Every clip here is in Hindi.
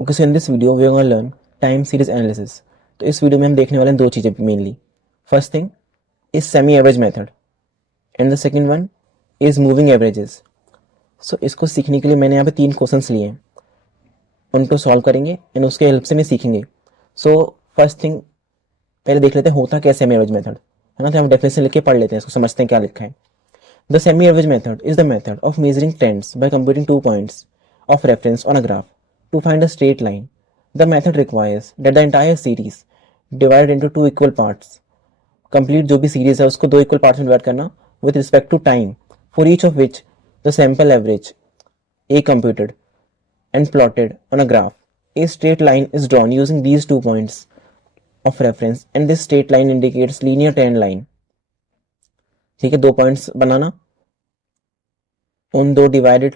Okay, so in this video we are gonna learn time series analysis. तो इस वीडियो में हम देखने वाले हैं दो चीज़ें mainly. First thing is semi average method and the second one is moving averages. So इसको सीखने के लिए मैंने यहाँ पे 3 क्वेश्चंस लिए हैं, उनको सॉल्व करेंगे एंड उसके हेल्प से मैं सीखेंगे। सो फर्स्ट थिंग पहले देख लेते हैं होता क्या सेमी एवरेज मेथड, है ना। तो हम डेफिनेशन लिख के पढ़ लेते हैं, इसको समझते हैं क्या लिखा है। The semi average method is the method of measuring trends by computing 2 points of reference on a graph to find a straight line. The method requires that the entire series divided into 2 equal parts. Complete जो भी सीरीज है उसको 2 इक्वल पार्ट्स में डिवाइड करना with respect to time, for each of which the sample average a computed and plotted on a graph. A straight line is drawn using these 2 points of reference and this straight line indicates linear trend line. ठीक है, 2 पॉइंट्स बनाना, उन 2 डिवाइडेड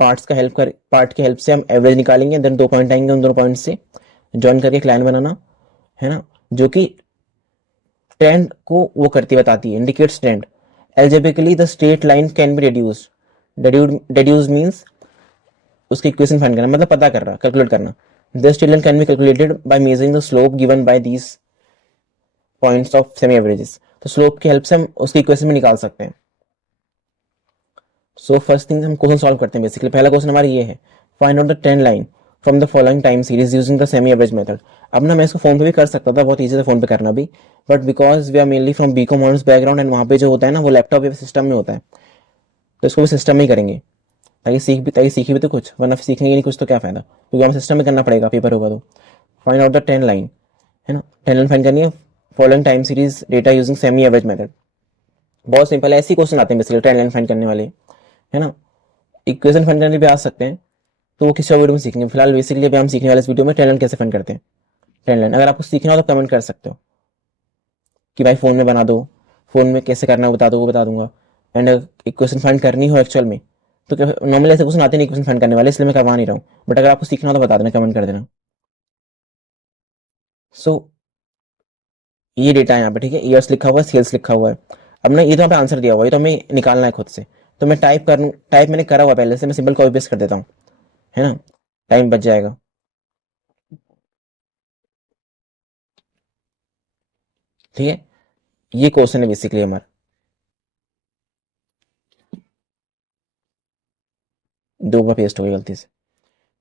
पार्ट के हेल्प से हम एवरेज निकालेंगे, देन 2 पॉइंट आएंगे, उन दोनों पॉइंट से ज्वाइन करके एक लाइन बनाना, है ना, जो कि ट्रेंड को वो करती बताती है, indicates trend. Algebraically the straight line can be reduced means उसकी इक्वेशन फाइंड करना, मतलब पता कर रहा, कैलकुलेट करना। The straight line can be calculated by measuring the slope given by these points of semi averages. तो स्लोप की हेल्प से हम उसकी इक्वेशन में निकाल सकते हैं। सो फर्स्ट थिंग हम क्वेश्चन सॉल्व करते हैं। बेसिकली पहला क्वेश्चन हमारा ये है, find out the trend line from the following time series using the semi average method. अब ना मैं इसको फोन पे भी कर सकता था, बहुत ईजी था फोन पे करना भी, but because we are mainly from BCom honours background and वहाँ पे जो होता है ना वो लैपटॉप या सिस्टम में होता है, तो इसको भी सिस्टम में ही करेंगे ताकि सीखी भी तो कुछ, वरना सीखेंगे नहीं कुछ तो क्या फायदा, क्योंकि हमें सिस्टम में करना पड़ेगा, पेपर होगा तो। Find out the trend line, है ना, ट्रेंड लाइन फाइंड करनी है following time series data using semi average method. बहुत सिंपल है, ऐसे ही क्वेश्चन आते हैं बेसिकली ट्रेंड लाइन फाइंड करने वाले, है ना। इक्वेशन फाइंड करने भी आ सकते हैं, तो वो किसी और वीडियो में सीखेंगे। फिलहाल बेसिकली अभी हम सीखने वाले इस वीडियो में ट्रेंड लाइन कैसे फाइंड करते हैं। ट्रेंड लाइन अगर आपको सीखना हो तो कमेंट कर सकते हो कि भाई फोन में बना दो, फोन में कैसे करना है बता दो, वो बता दूंगा। एंड इक्वेशन फाइंड करनी हो एक्चुअल में तो नॉर्मली ऐसे क्वेश्चन आते नहीं इक्वेशन फाइंड करने वाले, इसलिए मैं करवा नहीं रहा हूँ, बट अगर आपको सीखना हो तो बता देना, कमेंट कर देना। सो ये डेटा है यहाँ पे, ठीक है, ईयर्स लिखा हुआ है, सेल्स लिखा हुआ है। अब ना ये तो यहाँ पे आंसर दिया हुआ है, ये तो हमें निकालना है खुद से, तो मैं टाइप मैंने करा हुआ पहले से, मैं सिंपल कॉपी पेस्ट कर देता हूँ, है ना, टाइम बच जाएगा। ठीक है, ये क्वेश्चन है बेसिकली हमारा, दो बार पेस्ट हो गई गलती से,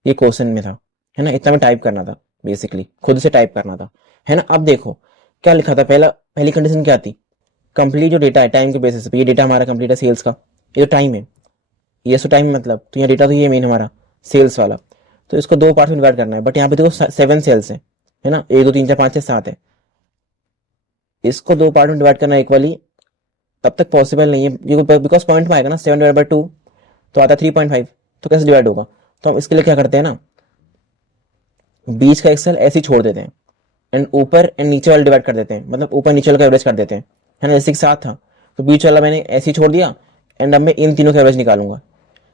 ये क्वेश्चन में था, है ना, इतना में टाइप करना था, बेसिकली खुद से टाइप करना था, है ना। अब देखो क्या लिखा था, पहली कंडीशन क्या थी, कंप्लीट जो डेटा है टाइम के बेसिस पे, ये डेटा हमारा कंप्लीट है सेल्स का, ये तो टाइम है, ये सो टाइम मतलब, तो यहाँ डेटा तो ये मेन हमारा सेल्स वाला, तो इसको 2 पार्ट में डिवाइड करना है, बट यहाँ पे देखो 7 सेल्स है ना, 1 2 3 4 5 6 7 है, इसको 2 पार्ट में डिवाइड करना इक्वली तब तक पॉसिबल नहीं है, बिकॉज पॉइंट में आएगा ना 7/2 तो आता है 3.5, तो कैसे डिवाइड होगा। तो हम इसके लिए क्या करते हैं ना, बीच का एक्सेल ऐसे ही छोड़ देते हैं एंड ऊपर एंड नीचे वाला डिवाइड कर देते हैं, मतलब ऊपर नीचे वाला का एवरेज कर देते हैं, है ना, जैसे कि 7 था तो बीच वाला मैंने ऐसे ही छोड़ दिया, एंड अब मैं इन तीनों का एवरेज निकालूंगा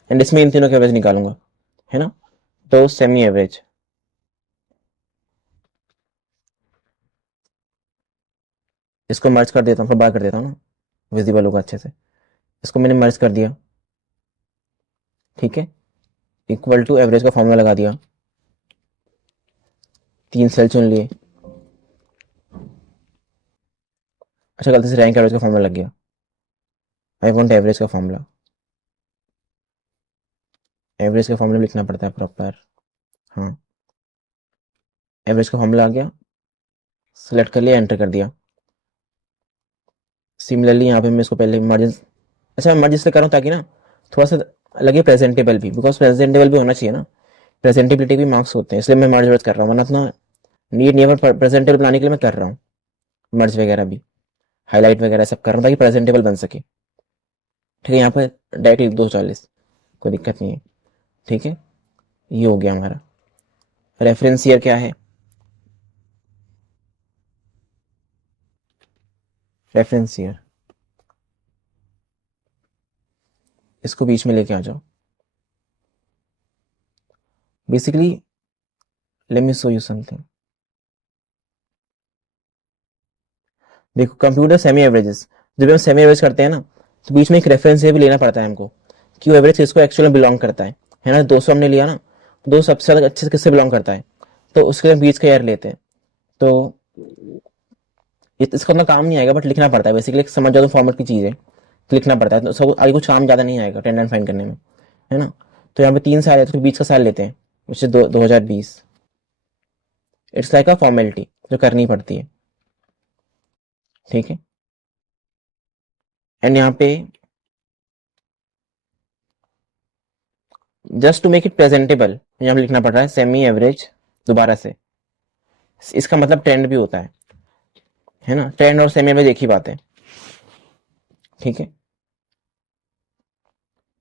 एंड इसमें इन तीनों का एवरेज निकालूंगा, है ना। तो सेमी एवरेज, इसको मर्ज कर देता हूँ, फिर बार कर देता हूँ ना, विजिबल होगा अच्छे से। इसको मैंने मर्ज कर दिया, ठीक है, इक्वल टू एवरेज का फॉर्मूला लगा दिया, 3 सेल चुन लिए, अच्छा गलती से रैंक एवरेज का फॉर्मूला लग गया, आई वांट एवरेज का फॉर्मूला, एवरेज का फॉर्मूला लिखना पड़ता है प्रॉपर, हाँ, एवरेज का फॉर्मूला आ गया, सेलेक्ट कर लिया, एंटर कर दिया। सिमिलरली यहाँ पे मैं इसको पहले मार्जिन, अच्छा मैं मार्जिन इसलिए कर रहा हूँ ताकि ना थोड़ा सा लगे प्रेजेंटेबल भी, बिकॉज प्रेजेंटेबल भी होना चाहिए ना, प्रेजेंटेबिलिटी भी मार्क्स होते हैं, इसलिए मैं मर्ज कर रहा हूँ, वरना इतना नीड नहीं है, पर प्रेजेंटेबल बनाने के लिए मैं कर रहा हूँ मर्ज वगैरह भी, हाईलाइट वगैरह सब कर रहा हूँ ताकि प्रेजेंटेबल बन सके। ठीक है, यहाँ पर डायरेक्ट लिख दो 40, कोई दिक्कत नहीं है, ठीक है, ये हो गया हमारा। रेफरेंस ईयर क्या है, रेफरेंस ईयर, इसको बीच में लेके आ जाओ। Basically let me show you something, देखो कंप्यूटर सेमी एवरेजेस, जब हम सेमी एवरेज करते हैं ना तो बीच में एक रेफरेंस भी लेना पड़ता है हमको कि वो एवरेज किसको एक्चुअल में बिलोंग करता है ना। 200 हमने लिया ना, दो सबसे ज़्यादा अच्छे से किससे बिलोंग करता है, तो उसके लिए बीच का ईयर लेते हैं। तो इसका उतना काम नहीं आएगा, बट लिखना पड़ता है बेसिकली, समझ जाओ तो फॉर्मेट की चीज़ है, तो लिखना पड़ता है, तो सब आगे कुछ काम ज़्यादा नहीं आएगा टेंड एंड फाइंड करने में, है ना। तो यहाँ पे 3 साल है, तो बीच का साल लेते हैं, which is 2020। It's like a formality जो करनी पड़ती है, ठीक है। एंड यहाँ पे just to make it presentable यहाँ पे लिखना पड़ रहा है सेमी एवरेज दोबारा से। इसका मतलब ट्रेंड भी होता है ना, ट्रेंड और सेमी एवरेज एक ही बात है, ठीक है।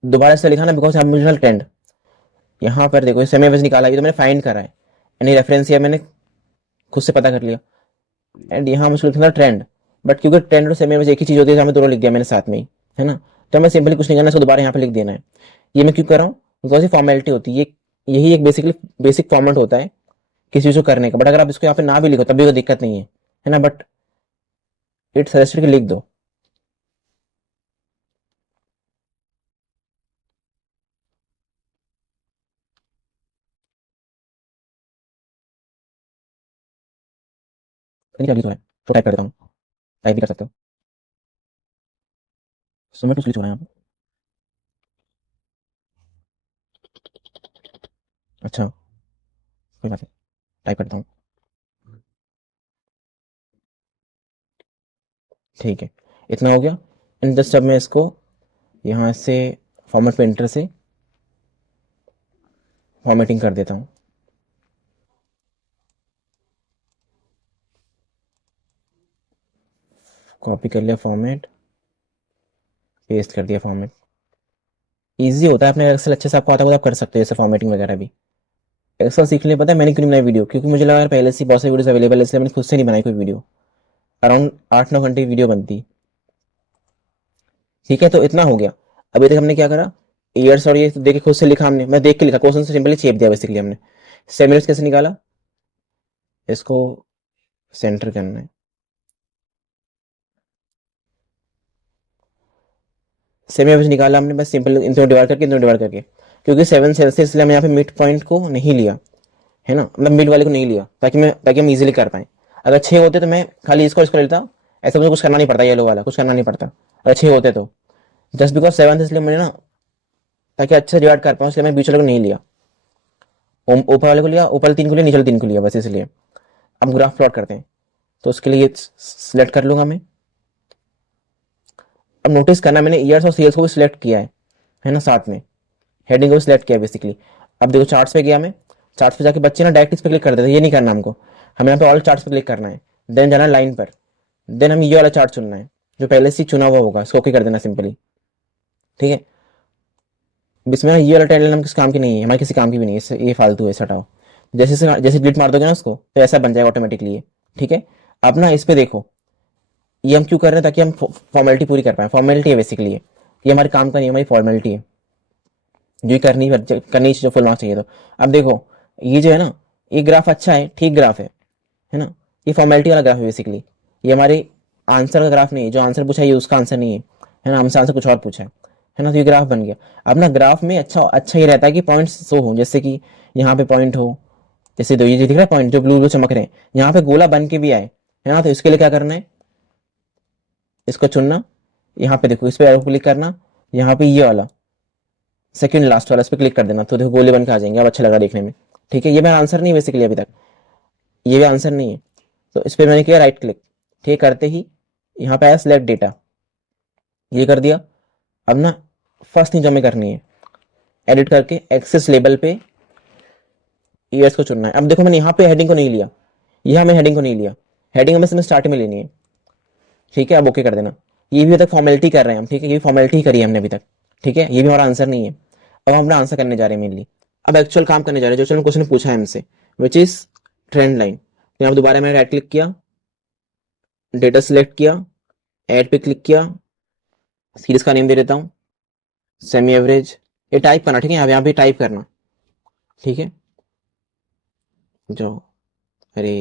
दोबारा से लिखा ना, बिकॉज मुझे ट्रेंड यहाँ पर देखो सेमी एवरेज निकाला, ये तो मैंने फाइंड करा है, यानी रेफरेंस या मैंने खुद से पता कर लिया। एंड यहाँ मुझे लिखना ट्रेंड, बट क्योंकि ट्रेंड और सेमी एवरेज एक ही चीज होती है, हमें दोनों लिख दिया मैंने साथ में ही, है ना। तो हमें सिंपली कुछ नहीं करना, इसको दोबारा यहाँ पे लिख देना है। ये मैं क्यों कर रहा हूँ, बिकॉज ये फॉर्मेलिटी होती है, यही एक बेसिकली बेसिक फॉर्मेट होता है किसी चीज को करने का। बट अगर आप इसको यहाँ पे ना भी लिखो तब भी कोई दिक्कत नहीं है ना, बट इट सजेस्टेड कि लिख दो। क्या लिखा है, तो टाइप कर देता हूँ, टाइप भी कर सकते हो। सबमिट टू स्विच हो रहा है यहाँ पे। अच्छा, कोई बात नहीं, टाइप करता हूँ, ठीक है। इतना हो गया। एंड जस्ट अब मैं इसको यहाँ से फॉर्मेट पेंटर से फॉर्मेटिंग कर देता हूँ। कॉपी कर लिया फॉर्मेट, पेस्ट कर दिया फॉर्मेट। ईजी होता है, अपने एक्सेल अच्छे से आपको आता है तो आप कर सकते हो, जैसे फॉर्मेटिंग वगैरह भी। एक्सेल सीखने पता है मैंने क्यों नहीं बनाई वीडियो, क्योंकि मुझे लगा यार पहले से बहुत सारी वीडियोस अवेलेबल है, इसलिए मैंने खुद से नहीं बनाई कोई वीडियो। अराउंड 8-9 घंटे की वीडियो बनती, ठीक है। तो इतना हो गया। अभी तक हमने क्या करा, ईयर्स और ये देख के खुद से लिखा हमने, मैं देख के लिखा, क्वेश्चन से सिंपली छेप दिया बेसिकली हमने। सेमिनर्स कैसे निकाला, इसको सेंटर करना है, सेमी एवरेज निकाला हमने बस सिंपल इन दोनों डिवाइड करके, इन दोनों डिवाइड करके। क्योंकि 7 सेल्स थे इसलिए हमने यहाँ पे मिड पॉइंट को नहीं लिया, है ना, मतलब मिड वाले को नहीं लिया, ताकि हम इजीली कर पाए। अगर 6 होते तो मैं खाली इसको लेता, ऐसा मुझे कुछ करना नहीं पड़ता, येलो वाला कुछ करना नहीं पड़ता अगर 6 होते तो। जस्ट बिकॉज 7 इसलिए मैंने ना, ताकि अच्छे डिवाइड कर पाऊँ, इसलिए मैं बीच वाले को नहीं लिया, ऊपर वाले को लिया, ऊपर वाले 3 को लिया, नीचे वाले 3 को लिया, बस इसलिए। अब ग्राफ प्लॉट करते हैं, तो उसके लिए सिलेक्ट कर लूंगा मैं। अब नोटिस करना मैंने ईयर्स और सीएल्स को भी सिलेक्ट किया है ना, साथ में हेडिंग को भी सिलेक्ट किया बेसिकली। अब देखो चार्ट्स पे गया मैं, चार्ट्स पे जाके बच्चे ना डायरेक्ट इस पे क्लिक कर देते हैं, ये नहीं करना हमको, हमें यहाँ पे ऑल चार्ट्स पे क्लिक करना है, देन जाना है लाइन पर, देन हम ये वाला चार्ट चुनना है जो पहले से चुना हुआ होगा, इसको ओके कर देना सिंपली, ठीक है। इसमें ना ये वाला टाइटल हम किस काम की नहीं है, हमारे किसी काम की भी नहीं है, इससे ये फालतू है, इसे हटाओ। जैसे डिलीट मार दोगे ना उसको, तो ऐसा बन जाएगा ऑटोमेटिकली ये, ठीक है। अब ना इस पे देखो, ये हम क्यों कर रहे हैं, ताकि हम फॉर्मेलिटी पूरी कर पाए, फॉर्मेलिटी है बेसिकली ये हमारे काम का नहीं, हमारी फॉर्मेलिटी है जो करनी चाहिए, फुल मार्क्स चाहिए तो। अब देखो ये जो है ना, ये ग्राफ अच्छा है, ठीक ग्राफ है ना, ये फॉर्मेलिटी वाला ग्राफ है बेसिकली, ये हमारे आंसर का ग्राफ नहीं है, जो आंसर पूछा है ये उसका आंसर नहीं है ना, हमसे आंसर कुछ और पूछा है ना, तो ये ग्राफ बन गया। अब ना ग्राफ में अच्छा अच्छा ये रहता है कि पॉइंट्स शो हो, जैसे कि यहाँ पे पॉइंट हो, जैसे दो ये दिख रहा है पॉइंट जो ब्लू ब्लू चमक रहे हैं, यहाँ पे गोला बन के भी आए, है ना। तो इसके लिए क्या करना है, इसको चुनना, यहाँ पे देखो इस पे क्लिक करना, यहाँ पे ये वाला सेकंड लास्ट वाला इस पे क्लिक कर देना, तो देखो गोले बन के आ जाएंगे, अब अच्छा लगा देखने में, ठीक है। ये मेरा आंसर नहीं है बेसिकली अभी तक, ये भी आंसर नहीं है। तो इस पे मैंने किया राइट क्लिक, ठीक करते ही यहाँ पे आया सिलेक्ट डेटा, ये कर दिया। अब ना फर्स्ट थिंग जो हमें करनी है, एडिट करके एक्सेस लेबल पे ईयर्स को चुनना है। अब देखो मैंने यहाँ पे हेडिंग को नहीं लिया, यहाँ मैं हेडिंग को नहीं लिया, हेडिंग हमें सिर्फ स्टार्ट में लेनी है, ठीक है। अब ओके कर देना। ये भी अभी तक फॉर्मेलिटी कर रहे हैं हम, ठीक है, ये भी फॉर्मेलिटी करी है हमने अभी तक, ठीक है। ये भी हमारा आंसर नहीं है, अब हम अपना आंसर करने जा रहे हैं मेनली, अब एक्चुअल काम करने जा रहे हैं जो क्वेश्चन पूछा है हमसे, विच इज ट्रेंड लाइन। तो यहाँ दोबारा मैंने राइट क्लिक किया, डेटा सिलेक्ट किया, ऐड पे क्लिक किया, सीरीज का नेम दे देता हूँ सेमी एवरेज, ये टाइप करना, ठीक है, यहाँ पे टाइप करना, ठीक है। जो अरे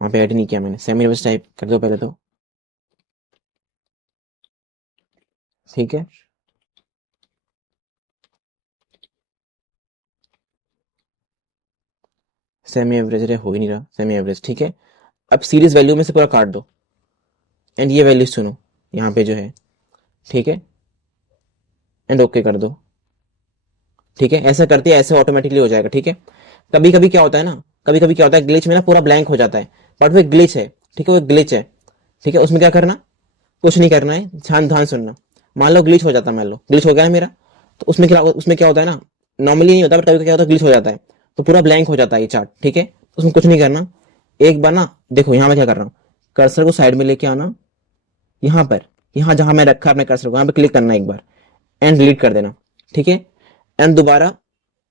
वहाँ पे ऐड नहीं किया मैंने, सेमी एवरेज टाइप कर दो पहले तो, ठीक है। सेमी एवरेज रे हो ही नहीं रहा, सेमी एवरेज ठीक है। अब सीरीज वैल्यू में से पूरा काट दो एंड ये वैल्यू चुनो यहाँ पे जो है, ठीक है, एंड ओके कर दो, ठीक है। ऐसा करते हैं, ऐसे ऑटोमेटिकली हो जाएगा, ठीक है। कभी कभी क्या होता है ना, कभी कभी क्या होता है ग्लिच में ना पूरा ब्लैंक हो जाता है, बट वो ग्लिच है, ठीक है, वो ग्लिच है, ठीक है। उसमें क्या करना, कुछ नहीं करना है, ध्यान ध्यान सुनना। मान लो ग्लिच हो जाता है, मान लो ग्लिच हो गया है मेरा, तो उसमें क्या होता है ना, नॉर्मली नहीं होता बट कभी क्या होता है ग्लिच हो जाता है, तो पूरा ब्लैंक हो जाता है ये चार्ट, ठीक है। उसमें कुछ नहीं करना, एक बार ना देखो यहाँ मैं क्या कर रहा हूँ, कर्सर को साइड में लेके आना, यहाँ पर, यहाँ जहां मैं रखा अपने कर्सर को यहाँ पे क्लिक करना एक बार एंड डिलीट कर देना, ठीक है। एंड दोबारा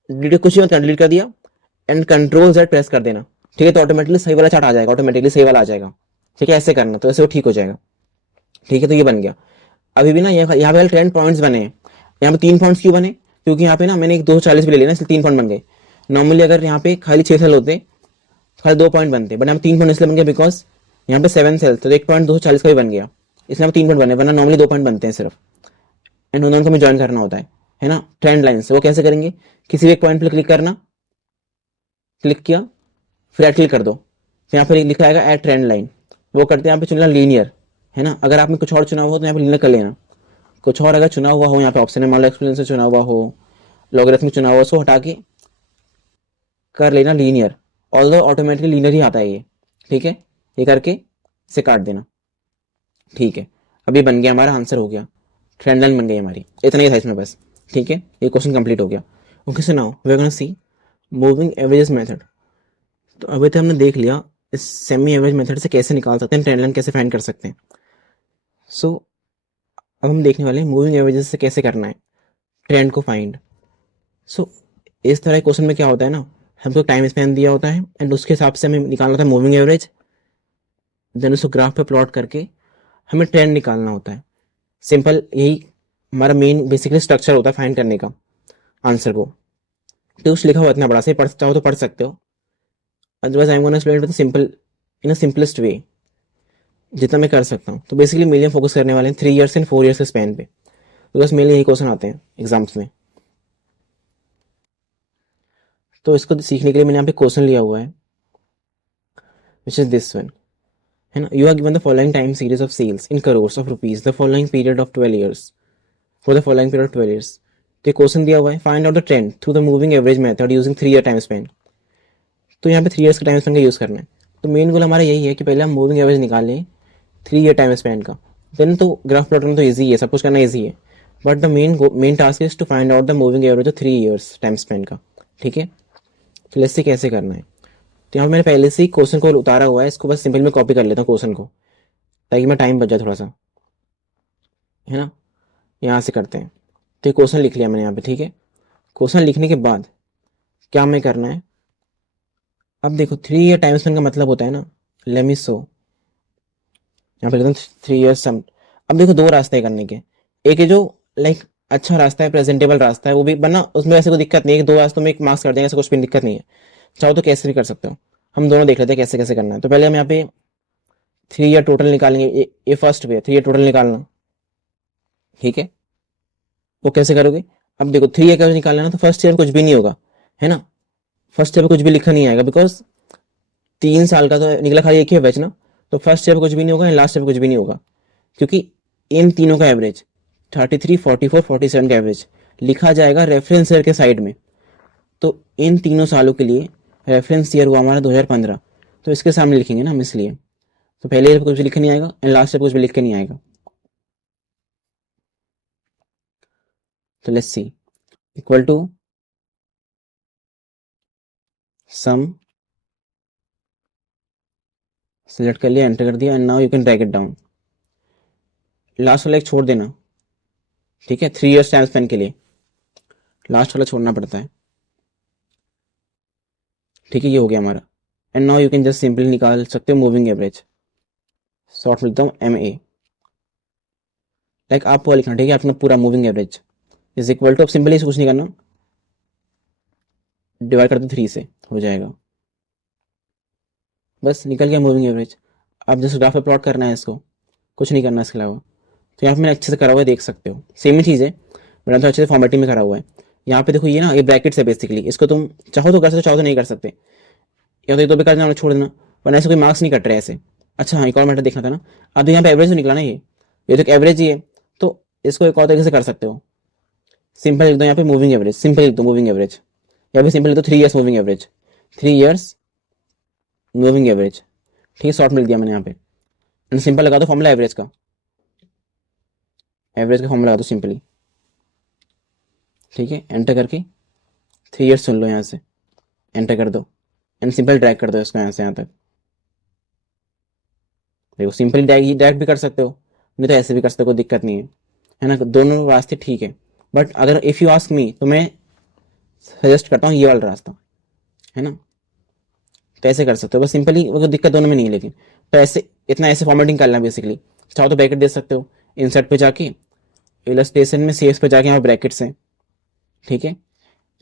डिलीट, कुछ ही मत डिलीट कर दिया एंड कंट्रोल Z प्रेस कर देना, ठीक है। तो ऑटोमेटिकली सही वाला चार्ट आ जाएगा, ऑटोमेटिकली सही वाला आ जाएगा, ठीक है। ऐसे करना, तो ऐसे वो ठीक हो जाएगा, ठीक है। तो ये बन गया। अभी भी ना यहाँ पे 10 पॉइंट्स बने हैं, यहाँ पे 3 पॉइंट्स क्यों बने, क्योंकि यहाँ पे ना मैंने एक 240 भी ले लिया, इसलिए 3 पॉइंट बन गए। नॉर्मली अगर यहाँ पे खाली 6 सेल होते खाली 2 पॉइंट बनते, बट यहाँ पे 3 पॉइंट इसलिए बन गए बिकॉज यहाँ पे 7 सेल, तो 1 पॉइंट 240 का भी बन गया, इसलिए यहाँ पे 3 पॉइंट बने, वरना नॉर्मली 2 पॉइंट बनते हैं सिर्फ। एंड उन्होंने हमें ज्वाइन करना होता है ना, ट्रेंड लाइन से। वो कैसे करेंगे, किसी भी एक पॉइंट पर क्लिक करना, क्लिक किया, फिर ऐड क्लिक कर दो, फिर यहाँ पर लिखा आएगा ऐड ट्रेंड लाइन, वो करते हैं यहाँ पे चुनना लीनियर, है ना। अगर आपने कुछ और चुना हो तो यहाँ पे लीनियर कर लेना, कुछ और अगर चुना हुआ हो यहाँ पे ऑप्शन है, मान लो एक्सपीरियंस से चुना हुआ हो, लॉगरिथमिक चुना हुआ हो, सो हटा के कर लेना लीनियर, ऑल्दो ऑटोमेटिकली लीनियर ही आता है ये, ठीक है। ये करके इसे काट देना, ठीक है। अभी बन गया, हमारा आंसर हो गया, ट्रेंड लाइन बन गई हमारी, इतना ही था इसमें बस, ठीक है। ये क्वेश्चन कंप्लीट हो गया। Okay so now we are gonna see moving averages method. तो अभी तक हमने देख लिया इस सेमी एवरेज मेथड से कैसे निकाल सकते हैं, ट्रेंड लाइन कैसे फाइंड कर सकते हैं। सो अब हम देखने वाले हैं मूविंग एवरेजेस से कैसे करना है ट्रेंड को फाइंड। सो इस तरह के क्वेश्चन में क्या होता है ना, हमको टाइम स्पैन दिया होता है एंड उसके हिसाब से हमें निकालना होता है मूविंग एवरेज, देन उसको ग्राफ पे प्लॉट करके हमें ट्रेंड निकालना होता है। सिंपल, यही हमारा मेन बेसिकली स्ट्रक्चर होता है फाइंड करने का आंसर को। तो कुछ लिखा हुआ इतना बड़ा से, पढ़ चाहो तो पढ़ सकते हो, otherwise I am gonna explain with simple, in a simplest way जितना मैं कर सकता हूँ। तो बेसिकली मेनली फोकस करने वाले हैं 3 ईयर्स एंड 4 ईयर्स के स्पैन पे, तो बस मेनली यही क्वेश्चन आते हैं एग्जाम्स में। तो इसको सीखने के लिए मैंने यहाँ पे क्वेश्चन लिया हुआ है, विच इज दिस वन, है ना। You are given the following time series of sales in crores of rupees the following period of 12 years, for the following period of 12 years. तो ये क्वेश्चन दिया हुआ है, find out the trend through the moving average method using 3 year time span. तो यहाँ पे 3 ईयर्स का टाइम स्पेन का यूज करना है। तो मेन गोल हमारा यही है कि पहले हम मूविंग एवरेज निकालें 3 ईयर टाइम स्पेन का, देन तो ग्राफ प्लॉट करना तो ईजी है, सब कुछ करना ईजी है, but the main task is to find out the moving average of 3 years time span का, ठीक है। तो लेट्स सी कैसे करना है। तो यहाँ मैंने पहले से ही क्वेश्चन को उतारा हुआ है, इसको बस सिंपल में कॉपी कर लेता हूँ क्वेश्चन को, ताकि मैं टाइम बच जाए थोड़ा सा, है ना। यहाँ से करते हैं। तो ये क्वेश्चन लिख लिया मैंने यहाँ पे, ठीक है। क्वेश्चन लिखने के बाद क्या हमें करना है, अब देखो 3 ईयर टाइम स्पेन का मतलब होता है ना, लेट मी शो, यहाँ पे लिखता हूँ 3 ईयर्स सम। अब देखो दो रास्ते हैं करने के, एक है जो लाइक अच्छा रास्ता है, प्रेजेंटेबल रास्ता है, वो भी बना, उसमें ऐसे कोई दिक्कत नहीं है कि दो रास्तों में एक मार्क्स कर देंगे, ऐसा कुछ भी दिक्कत नहीं है, चाहो तो कैसे भी कर सकते हो। हम दोनों देख लेते हैं कैसे कैसे करना है। तो पहले हम यहाँ पे 3 ईयर टोटल निकालेंगे, ये फर्स्ट वे 3 ईयर टोटल निकालना, ठीक है। वो कैसे करोगे, अब देखो 3 ईयर का निकालना है ना, तो फर्स्ट ईयर कुछ भी नहीं होगा, है ना। फर्स्ट ईयर पे कुछ भी लिखा नहीं आएगा, बिकॉज 3 साल का तो निकला, खाली एक ही बैच ना, तो फर्स्ट ईयर पे कुछ भी नहीं होगा, लास्ट ईयर पे कुछ भी नहीं होगा, क्योंकि इन तीनों का एवरेज 33, 44, 47 का एवरेज लिखा जाएगा रेफरेंस ईयर के साइड में। तो इन तीनों सालों के लिए रेफरेंस ईयर हुआ हमारा 2015, तो इसके सामने लिखेंगे ना हम, इसलिए तो पहले ईयर पे कुछ भी लिखा नहीं आएगा एंड लास्ट ईयर पे कुछ भी लिख के नहीं आएगा। तो let's see, equal to sum, select कर लिया, एंटर कर दिया, and now you can drag it down. Last वाला एक छोड़ देना, ठीक है, 3 ईयर्स टाइम स्पेन के लिए लास्ट वाला छोड़ना पड़ता है, ठीक है। ये हो गया हमारा, and now you can just simply निकाल सकते हो मूविंग एवरेज, शॉर्ट मिलता हूँ MA, लाइक आपको लिखना, ठीक है, अपना पूरा moving average is equal to, अब सिंपली इसे कुछ नहीं करना, डिवाइड कर दो 3 से, हो जाएगा, बस निकल गया मूविंग एवरेज। अब जैसे ग्राफ पे प्लॉट करना है इसको, कुछ नहीं करना इसके अलावा। तो यहाँ पे मैंने अच्छे से करा हुआ है, देख सकते हो, सेम ही चीज़ है, मैंने तो अच्छे से फॉर्मेटिंग में करा हुआ है। यहाँ पे देखो ये ना, ये ब्रैकेट्स है बेसिकली, इसको तुम चाहो तो कर सकते हो, चाहो तो नहीं कर सकते। या तो ये तो बेकार जाना छोड़ देना, वरना ऐसे कोई मार्क्स नहीं कट रहे ऐसे। अच्छा हाँ, एक और मैटर देखना था ना। अब यहाँ पे एवरेज तो निकला ना, ये तो एक एवरेज ही है, तो इसको एक और तरीके से कर सकते हो। सिंपल लिख दो यहाँ पे मूविंग एवरेज, सिंपल लिख दो मूविंग एवरेज, या फिर सिंपल लिख दो 3 years moving average, 3 years moving average. ठीक है, शॉर्ट में लिख दिया मैंने यहाँ पे। एंड सिंपल लगा दो फॉर्मूला एवरेज का, एवरेज का फॉर्मूला लगा दो सिंपली। ठीक है, एंटर करके 3 ईयर्स सुन लो यहाँ से, एंटर कर दो एंड सिंपल ड्रैग कर दो इसको यहाँ से यहाँ तक। देखो सिंपली ड्रैग भी कर सकते हो, नहीं तो ऐसे भी कर सकते हो, कोई दिक्कत नहीं है ना, दोनों रास्ते ठीक है। बट अगर इफ़ यू आस्क मी तो मैं सजेस्ट करता हूँ ये वाला रास्ता, है ना। तो ऐसे कर सकते हो, बस सिंपली, वो दिक्कत दोनों में नहीं है, लेकिन तो ऐसे इतना ऐसे फॉर्मेटिंग करना बेसिकली। चाहो तो ब्रैकेट दे सकते हो, इंसर्ट पे जाके इलस्ट्रेशन में सेव्स पे जाके यहाँ ब्रैकेट्स हैं। ठीक है,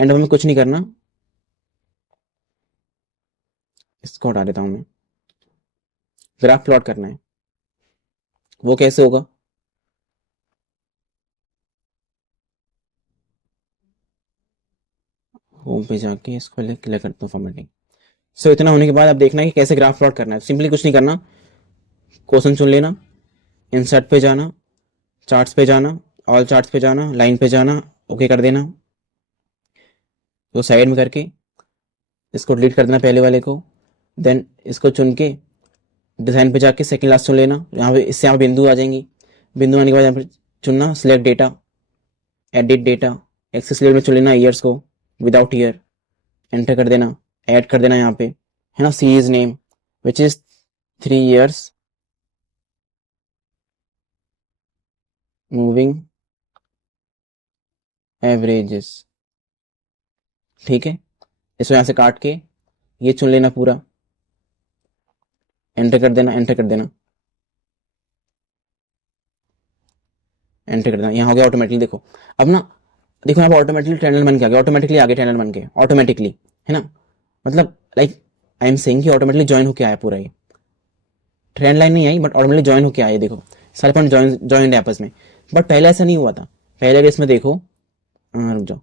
एंड हमें कुछ नहीं करना, इसको हटा देता हूँ मैं। ग्राफ प्लॉट करना है, वो कैसे होगा, होम पे जाके इसको क्लिक करता हूँ फॉर्मेटिंग। सो इतना होने के बाद अब देखना है कि कैसे ग्राफ प्लॉट करना है। सिंपली कुछ नहीं करना, क्वेश्चन चुन लेना, इंसर्ट पे जाना, चार्ट्स पे जाना, ऑल चार्ट्स पे जाना, लाइन पे जाना, ओके कर देना। तो साइड में करके इसको डिलीट कर देना पहले वाले को, देन इसको चुन के डिज़ाइन पे जाके सेकंड लास्ट चुन लेना। यहाँ पे इससे यहाँ पे बिंदु आ जाएंगी, बिंदु आने के बाद यहाँ पे चुनना select data, edit data, access layer में चुन लेना ईयर्स को विदाउट ईयर, एंटर कर देना, ऐड कर देना यहाँ पे, है ना, series name which is 3 years moving averages. ठीक है, इसको यहाँ से काट के ये चुन लेना पूरा, एंटर कर देना, एंटर कर देना, एंटर कर देना। यहाँ हो गया ऑटोमेटिकली। देखो अब ना, देखो यहाँ पे ऑटोमेटिकली ट्रेंड लाइन बन के आ गया, ऑटोमेटिकली आगे ट्रेंड लाइन बन के ऑटोमेटिकली, है ना। मतलब लाइक आई एम सेइंग कि ऑटोमेटिकली ज्वाइन होके आया पूरा, ये ट्रेंड लाइन नहीं आई बट ऑटोमेटिकली ज्वाइन होके आया। देखो सारे पॉइंट ज्वाइन आपस में, बट पहले ऐसा नहीं हुआ था। पहले अगर इसमें देखो, रुक जाओ,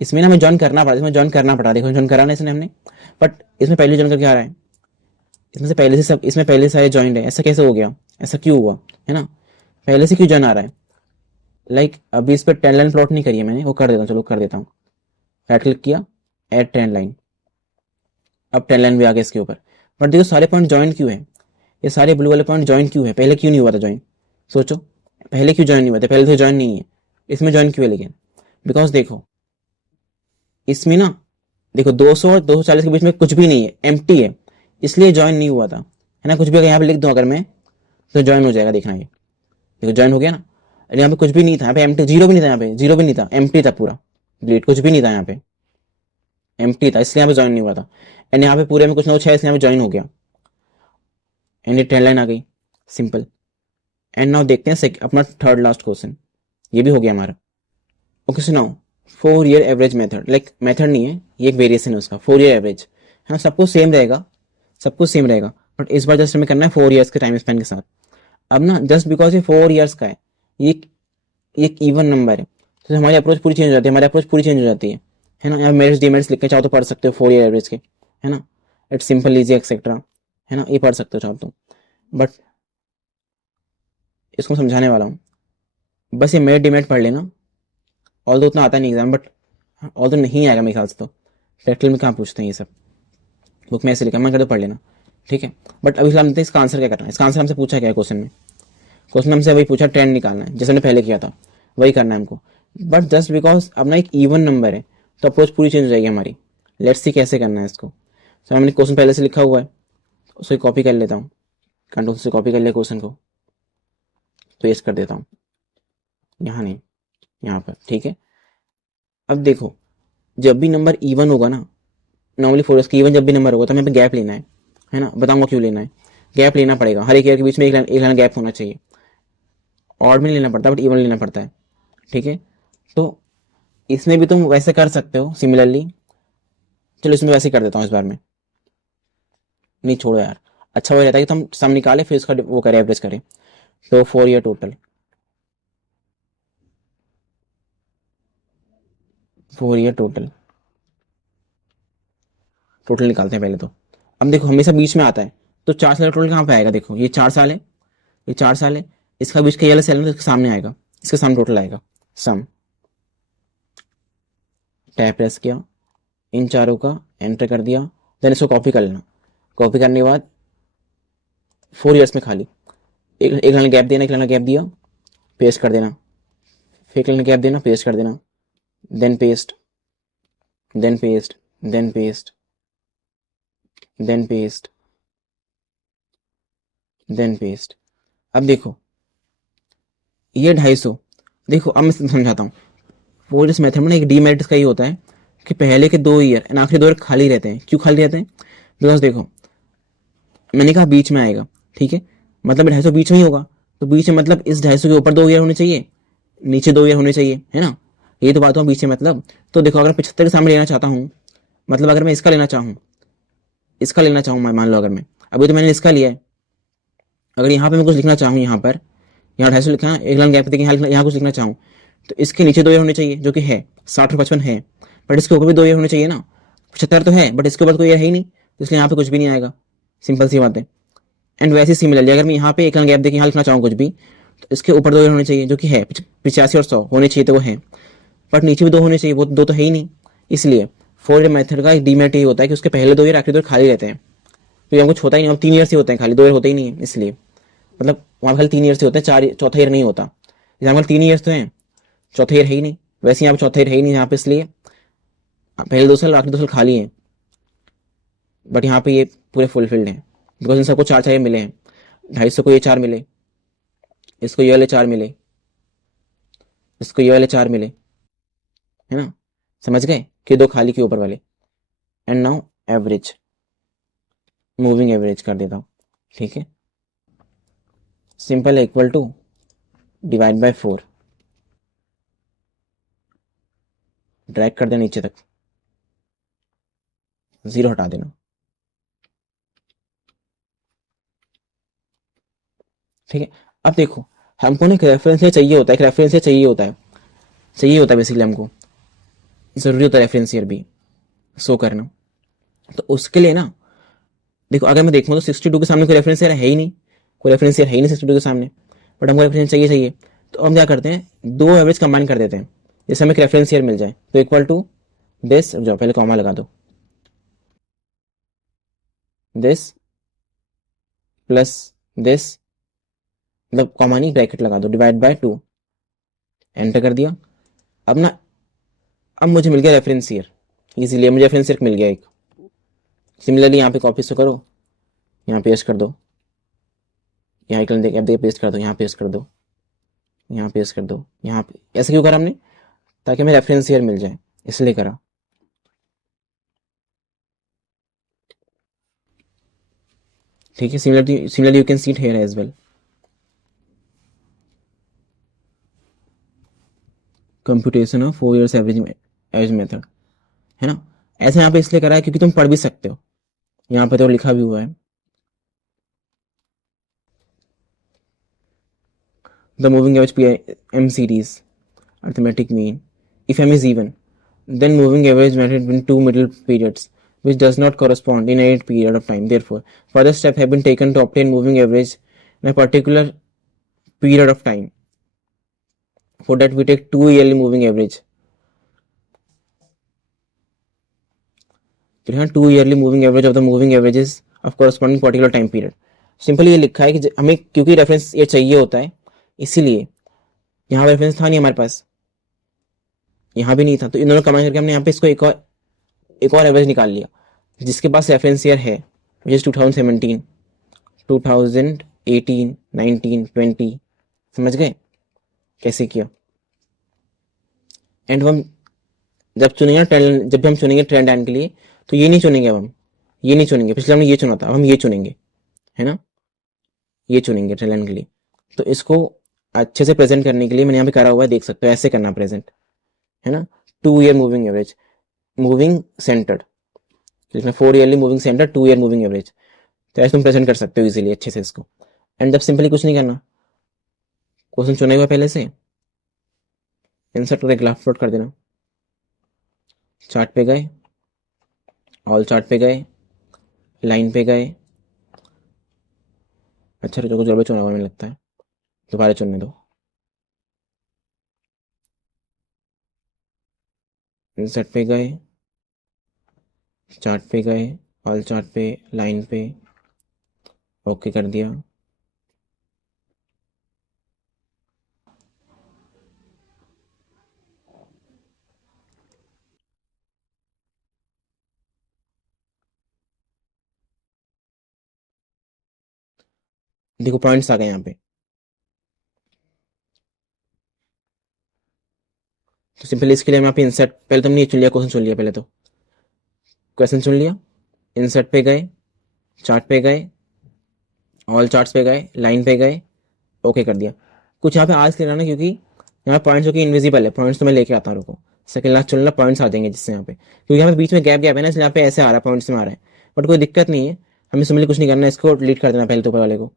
इसमें ना हमें ज्वाइन करना पड़ा, इसमें ज्वाइन करना पड़ा, देखो ज्वाइन करा ना इसने हमने, बट इसमें पहले ज्वाइन करके आ रहा है, इसमें से पहले से सब, इसमें पहले सारे ज्वाइंट है। ऐसा कैसे हो गया, ऐसा क्यों हुआ, है ना, पहले से क्यों ज्वाइन आ रहा है। लाइक अभी इस पर ट्रेंड लाइन प्लॉट नहीं करी है मैंने, वो कर देता हूँ, चलो कर देता हूँ। राइट क्लिक किया, ऐड ट्रेंड लाइन, अब ट्रेंड लाइन भी आ गया इसके ऊपर। बट देखो सारे पॉइंट ज्वाइन क्यों है, ये सारे ब्लू वाले पॉइंट ज्वाइन क्यों है, पहले क्यों नहीं हुआ था ज्वाइन, सोचो पहले क्यों ज्वाइन नहीं हुआ था, पहले तो ज्वाइन नहीं है, इसमें ज्वाइन क्यों है लेकिन, बिकॉज देखो इसमें ना, देखो 200 और 240 के बीच में कुछ भी नहीं है, एम्प्टी है, इसलिए ज्वाइन नहीं हुआ था, है ना। कुछ भी अगर यहाँ पे लिख दूँ अगर मैं, तो ज्वाइन हो जाएगा, देखना ये, देखो ज्वाइन हो गया ना। यहाँ पे कुछ भी नहीं था, यहाँ पे एम्प्टी, जीरो भी नहीं था, यहाँ पे जीरो भी नहीं था, एम्प्टी था पूरा, डिलीट कुछ भी नहीं था यहाँ पे, एम्प्टी था, इसलिए यहाँ पे ज्वाइन नहीं हुआ था। एंड यहाँ पे पूरे में कुछ ना कुछ है, इसलिए यहाँ पे ज्वाइन हो गया, एंड ये ट्रेंड लाइन आ गई, सिंपल। एंड नाउ देखते हैं अपना थर्ड लास्ट क्वेश्चन, ये भी हो गया हमारा। ओके सुनाओ, 4 year average method, like method नहीं है ये, एक वेरिएशन है उसका, 4 ईयर एवरेज, है ना। सब कुछ सेम रहेगा, सब कुछ सेम रहेगा, बट इस बार जस्ट हमें करना है 4 ईयर्स के टाइम स्पेन के साथ। अब ना जस्ट बिकॉज ये 4 ईयर्स का है, ये एक इवन नंबर है, तो हमारी अप्रोच पूरी चेंज हो जाती है, हमारी अप्रोच पूरी चेंज हो जाती है ना। यहाँ मेरिट्स डीमेरिट्स लिख के चाहो तो पढ़ सकते हो 4 ईयर एवरेज के, है ना, इट्स सिंपल इजी एक्सेट्रा, है ना, ये पढ़ सकते हो चाहो तो। बट इसको समझाने वाला हूँ, बस ये मेरिट डीमेरिट पढ़ लेना। ऑल तो उतना आता नहीं एग्जाम, बट ऑल तो नहीं आएगा मेरे ख्याल से, तो प्रैक्टिकल में कहाँ पूछते हैं ये सब, बुक में ऐसे लिखा, मैं कर दो पढ़ लेना, ठीक है। बट अभी फिलहाल इसका आंसर क्या करना है, इसका आंसर हमसे पूछा क्या है क्वेश्चन में, क्वेश्चन हमसे वही पूछा, ट्रेंड निकालना है, जैसे हमने पहले किया था वही करना है हमको। बट जस्ट बिकॉज अपना एक इवन नंबर है, तो अप्रोच पूरी चेंज हो जाएगी हमारी। लेट्स सी कैसे करना है इसको। सर हमने क्वेश्चन पहले से लिखा हुआ है, उसको कॉपी कर लेता हूँ, कंट्रोल से कॉपी कर लिया क्वेश्चन को, पेस्ट कर देता हूँ, यहाँ नहीं, यहाँ पर, ठीक है। अब देखो जब भी नंबर इवन होगा ना, नॉर्मली फोर का इवन जब भी नंबर होगा तो हमें गैप लेना है ना, बताऊंगा क्यों लेना है। गैप लेना पड़ेगा, हर एक ईयर के बीच में एक लाइन गैप होना चाहिए। ऑड में लेना पड़ता है बट इवन लेना पड़ता है, ठीक है। तो इसमें भी तुम वैसे कर सकते हो सिमिलरली, चलो इसमें वैसे ही कर देता हूँ इस बार में, नहीं छोड़ो यार, अच्छा वो रहता है कि तुम सम निकाले फिर उसका वो करें, एवरेज करें। तो 4 year total, 4 year total, total निकालते हैं पहले तो। अब देखो हमेशा बीच में आता है, तो 4 साल का टोटल कहाँ पे आएगा, देखो ये 4 साल है, ये 4 साल है, इसका बीच का ये वाला सेल है तो इसके सामने आएगा, इसके सामने टोटल आएगा सम। टैब प्रेस किया, इन चारों का एंटर कर दिया, देन इसको कॉपी कर लेना। कॉपी करने के बाद 4 ईयर्स में खाली एक लाइन गैप देना, एक लाइन गैप दिया, पेस्ट कर देना, फिर एक लाइन गैप देना, पेस्ट कर देना, then paste, then paste, then paste, then paste, then paste. अब देखो ये 250, देखो अब मैं समझाता हूँ। वो इस मेथड में ना एक डीमेरिट इसका ये होता है कि पहले के 2 ईयर एंड आखिरी 2 ईयर खाली रहते हैं। क्यों खाली रहते हैं? बिकॉज देखो मैंने कहा बीच में आएगा, ठीक है, मतलब 250 बीच में ही होगा, तो बीच में मतलब इस 250 के ऊपर 2 ईयर होने चाहिए, नीचे 2 ईयर होने चाहिए, है ना, ये तो बात हुआ बीच में मतलब। तो देखो अगर 75 के सामने लेना चाहता हूँ, मतलब अगर मैं इसका लेना चाहूँ, इसका लेना चाहूँ, मान लो अगर मैं अभी तो मैंने इसका लिया है, अगर यहाँ पे मैं कुछ लिखना चाहूँ, यहाँ पर यहाँ 250 लिखा है, एक लाइन गैप देखिए, यहाँ कुछ लिखना चाहूँ, तो इसके नीचे 2 ईयर होने चाहिए जो कि है 60 और 55 है, बट इसके ऊपर भी 2 ईयर होने चाहिए ना। 75 तो है बट इसके ऊपर कोई ईयर है ही नहीं, तो इसलिए यहाँ पे कुछ भी नहीं आएगा, सिंपल सी बात है। एंड वैसे सिमिलरली अगर मैं यहाँ पे एक लाइन गैप देखिए, यहाँ लिखना चाहूँ कुछ भी, तो इसके ऊपर 2 ईयर होने चाहिए जो कि है 85 और 100 होने चाहिए, तो वो है, बट नीचे भी 2 होने चाहिए, वो 2 तो है ही नहीं। इसलिए 4 ईयर मेथड का एक डीमेरिट ये होता है कि उसके पहले 2 ईयर आखिरी 2 ईयर खाली रहते हैं, तो यहाँ कुछ होता ही नहीं, अब 3 ईयर से होते हैं खाली, 2 ईयर होते ही नहीं है, इसलिए मतलब वहाँ खाली 3 ईयर से होते हैं, चौथा ईयर नहीं होता। यहाँ पर 3 ईयर्स तो हैं, चौथा ईयर है ही नहीं, वैसे यहाँ पे चौथा ईयर है ही नहीं यहाँ पे, इसलिए पहले 2 साल आखिरी 2 साल खाली हैं, बट यहाँ पे ये पूरे फुलफिल्ड हैं, बिकॉज इन सबको 4 4 मिले हैं। 250 को ये 4 मिले, इसको ये वाले 4 मिले, इसको ये वाले 4 मिले, है ना, समझ गए कि 2 खाली के ऊपर वाले। And now average, moving average कर देता हूँ, ठीक है, सिंपल है, equal to divide by 4, drag कर देना नीचे तक, 0 हटा देना, ठीक है। अब देखो हमको ना एक रेफरेंस चाहिए होता है, एक रेफरेंस चाहिए होता है, चाहिए होता है बेसिकली हमको, जरूरी होता है रेफरेंस ईयर भी शो करना। तो उसके लिए ना देखो अगर मैं देखूँ तो 62 के सामने कोई रेफरेंस ईयर है ही नहीं, कोई रेफरेंस ईयर है ही नहीं 62 के सामने, बट हमको रेफरेंस चाहिए, तो हम क्या करते हैं, 2 एवरेज कंबाइन कर देते हैं, जैसे हमें एक रेफरेंस ईयर मिल जाए, तो इक्वल टू दिस, जो पहले कॉमा लगा दो, दिस प्लस दिस, मतलब कॉमा नहीं ब्रैकेट लगा दो, डिवाइड बाय 2, एंटर कर दिया। अब ना अब मुझे मिल गया रेफरेंस ईयर, इसीलिए मुझे रेफरेंस ईयर मिल गया एक। सिमिलरली यहाँ पे कॉपी से करो, यहाँ पेस्ट कर दो, यहाँ एक देख पेस्ट कर दो, यहाँ पेस्ट कर दो, यहाँ पेस्ट कर दो, यहाँ पे, ऐसे क्यों करा हमने, ताकि हमें रेफरेंस ईयर मिल जाए, इसलिए करा, ठीक है। Similarly you can see it here as well, computation of 4 years average method, है ना। ऐसे यहाँ पे इसलिए करा है क्योंकि तुम पढ़ भी सकते हो, यहाँ पे तो लिखा भी हुआ है, the moving average P M series arithmetic mean, if m is even, then moving average measured in 2 middle periods which does not correspond in any period of time. Therefore, further steps have been taken to obtain moving average in a particular period of time. For that, we take 2 yearly moving average. तो यहाँ 2 yearly moving average of the moving averages of corresponding particular time period. Simple ये लिखा है कि हमें क्योंकि रेफरेंस ये चाहिए होता है, इसीलिए यहाँ रेफरेंस था नहीं हमारे पास, यहाँ भी नहीं था, तो इन दोनों कंबाइन करके हमने यहाँ पे इसको एक और एवरेज निकाल लिया जिसके पास रेफरेंस ईयर है, विच इज 2017, 2018, 19, 20, समझ गए कैसे किया। एंड हम जब चुनेंगे ट्रेंड, जब भी हम चुनेंगे ट्रेंड लाइन के लिए, तो ये नहीं चुनेंगे, अब हम ये नहीं चुनेंगे, पिछले हमने ये चुना था, अब हम ये चुनेंगे, है ना, ये चुनेंगे ट्रेंड लाइन के लिए। तो इसको अच्छे से प्रेजेंट करने के लिए मैंने यहाँ पे करा हुआ है, देख सकते हो ऐसे करना प्रेजेंट, है ना, 2 year moving average, moving centred लिखना, 4 yearly moving centre, 2 year moving average, तो ऐसे तुम प्रेजेंट कर सकते हो इजीली अच्छे से इसको। एंड जब सिंपली कुछ नहीं करना, क्वेश्चन चुना हुआ पहले से, इंसर्ट करके ग्राफ प्लॉट कर देना, चार्ट पे गए, ऑल चार्ट पे गए, लाइन पे गए, अच्छा रुको दोबारा चुना हुआ मुझे लगता है, दोबारा चुनने दो। इंसर्ट पे गए, चार्ट पे गए, ऑल चार्ट पे, लाइन पे, ओके कर दिया। देखो पॉइंट्स आ गए यहाँ पे, तो सिंपली इसके लिए हम यहाँ पे इंसर्ट, पहले तुमने ये चुन लिया, क्वेश्चन चुन लिया, पहले तो क्वेश्चन चुन लिया, इंसर्ट पे गए, चार्ट पे गए, ऑल चार्ट्स पे गए, लाइन पे गए, ओके कर दिया। कुछ यहाँ पे आज लेना ना, क्योंकि यहाँ पॉइंट्स जो कि इनविजिबल है, पॉइंट्स तो मैं लेके आता हूँ, रुको सेकंड लास्ट चुनना, पॉइंट्स आ जाएंगे जिससे यहाँ पे, क्योंकि यहाँ पे बीच में गैप गैप है ना, इसलिए यहाँ पे ऐसे आ रहा है, पॉइंट्स में आ रहा है, बट कोई दिक्कत नहीं है, हमें सिंपली कुछ नहीं करना है, इसको डिलीट कर देना, पहले तो ऊपर वाले को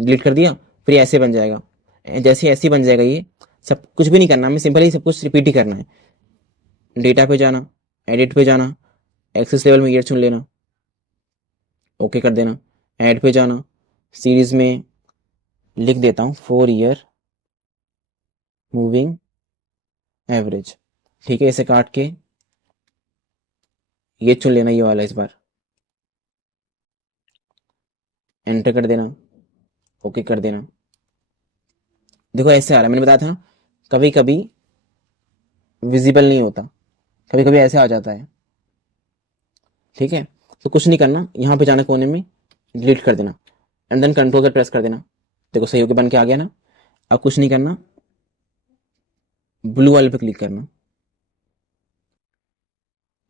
डिलीट कर दिया, फिर ऐसे बन जाएगा, जैसे ऐसे ही बन जाएगा ये, सब कुछ भी नहीं करना, हमें सिंपली सब कुछ रिपीट ही करना है। डेटा पे जाना, एडिट पे जाना, एक्सेस लेवल में ईयर चुन लेना, ओके कर देना, ऐड पे जाना, सीरीज में लिख देता हूँ 4 ईयर मूविंग एवरेज, ठीक है, इसे काट के ये चुन लेना, ये वाला इस बार एंटर कर देना, ओके कर देना। देखो ऐसे आ रहा है, मैंने बताया था ना, कभी कभी विजिबल नहीं होता, कभी कभी ऐसे आ जाता है, ठीक है। तो कुछ नहीं करना, यहाँ पे जाना कोने में, डिलीट कर देना, एंड देन कंट्रोल का प्रेस कर देना, देखो सही होके बन के आ गया ना। अब कुछ नहीं करना, ब्लू वाले पे क्लिक करना,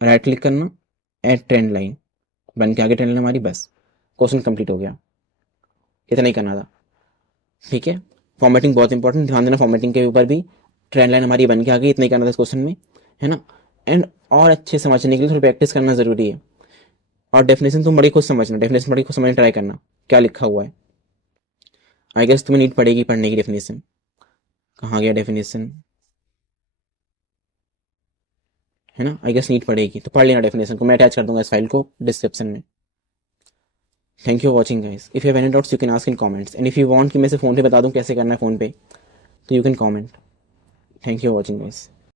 राइट क्लिक करना, ऐड ट्रेंड लाइन, बन के आगे ट्रेंड लाइन हमारी, बस क्वेश्चन कंप्लीट हो गया, इतना ही करना था, ठीक है। फॉर्मेटिंग बहुत इंपॉर्टेंट, ध्यान देना फॉर्मेटिंग के ऊपर भी, ट्रेंड लाइन हमारी बन के आ गई, इतना ही करना था इस क्वेश्चन में, है ना। एंड और अच्छे समझने के लिए थोड़ी प्रैक्टिस करना जरूरी है, और डेफिनेशन तुम बड़ी खुद समझना, डेफिनेशन बड़ी खुद समझने ट्राई करना क्या लिखा हुआ है। आई गेस तुम्हें नीड पड़ेगी पढ़ने की डेफिनेशन, कहाँ गया डेफिनेशन, है ना, आई गेस नीड पड़ेगी, तो पढ़ लेना डेफिनेशन को, मैं अटैच कर दूंगा इस फाइल को डिस्क्रिप्शन में। Thank you for watching guys, if you have any doubts you can ask in comments, and if you want कि मैं से फोन पे बता दूं कैसे करना है फोन पे, तो you can comment. Thank you for watching guys.